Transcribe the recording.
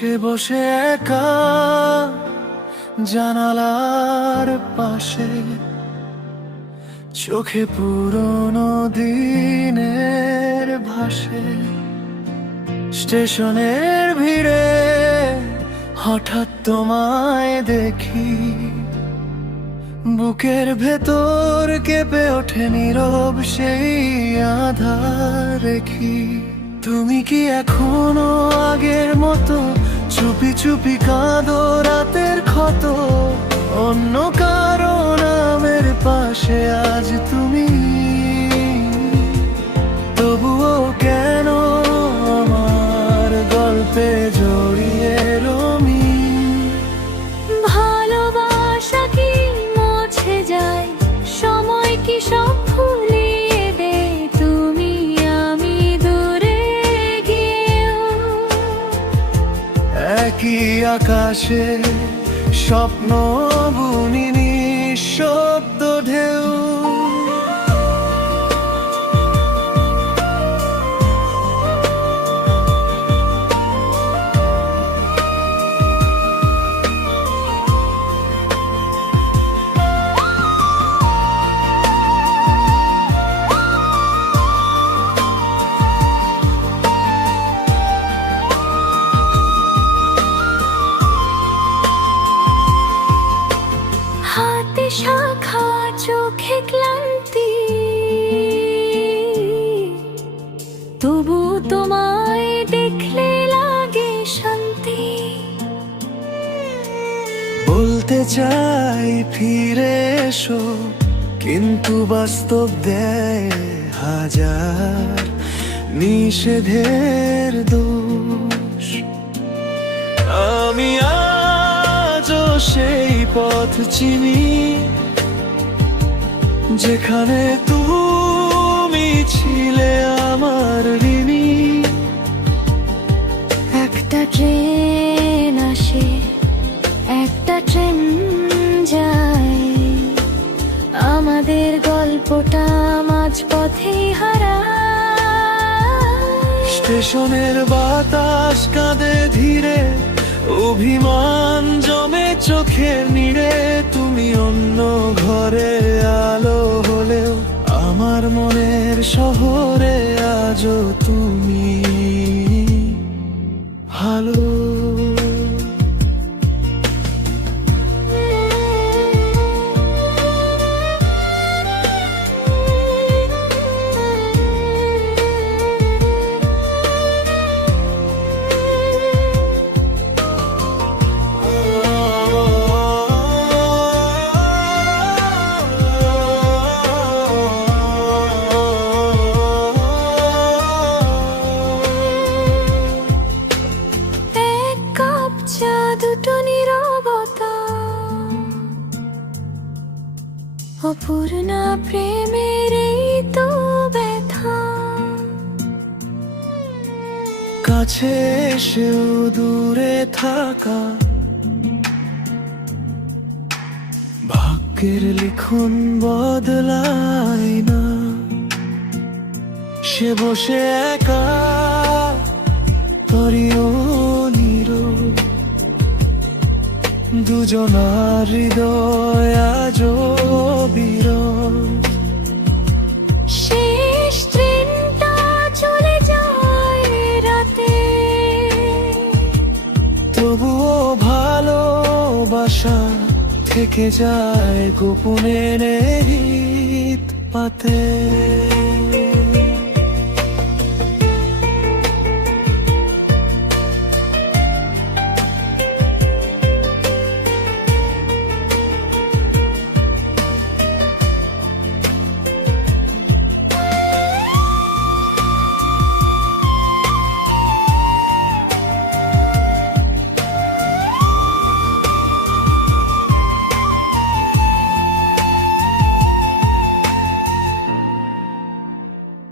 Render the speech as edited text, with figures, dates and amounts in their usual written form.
সে বসে একা জানালার পাশে, চোখে পুরনো দিনের ভাসে। স্টেশনের ভিড়ে হঠাৎ তোমায় দেখি, বুকের ভেতর কেঁপে ওঠে নীরব সেই আধার রেখি। তুমি কি এখনো আগের মতো চুপি চুপি কাঁদো রাতের ক্ষত? অন্য কারো নামের পাশে আজ তুমি, তবুও কেন আমার গল্পে জড়িয়ে রমি? ভালোবাসা কি মুছে যায়? সময় কি সব ভুলিয়ে দেয়? তুমি আমি দূরে গিয়েও একই আকাশে স্বপ্ন বুনি নিঃশব্দ ঢেউ। হাতে শাখা চোখে ক্লান্তি, তবু তোমায় দেখলে লাগে শান্তি। বলতে চাই ফিরে এসো, কিন্তু বাস্তব দেয় হাজার নিষেধের দোষ। আমি আজও সেই পথ চিনি যেখানে তুমি ছিলে আমার ঋণী। একটা ট্রেন আসে, একটা ট্রেন যায়, আমাদের গল্পটা মাঝপথেই হারায়। স্টেশনের বাতাস কাঁদে ধীরে, অভিমান জমে চোখের নীড়ে। তুমি অন্য ঘরে আলো হলেও আমার মনের শহরে আজও তুমি ভালো। দুটো নীরবতা, অপূর্ণা প্রেমের এই তো ব্যথা। কাছে এসেও দূরে থাকা ভাগ্যের লিখন বদলায় না। সে বসে একা করিও নীরব, দুজনার হৃদয় আজও বিরল। শেষ ট্রেনটা চলে যায় রাতে, তবুও ভালোবাসা থেকে যায় গোপনে নিহিত পাতে।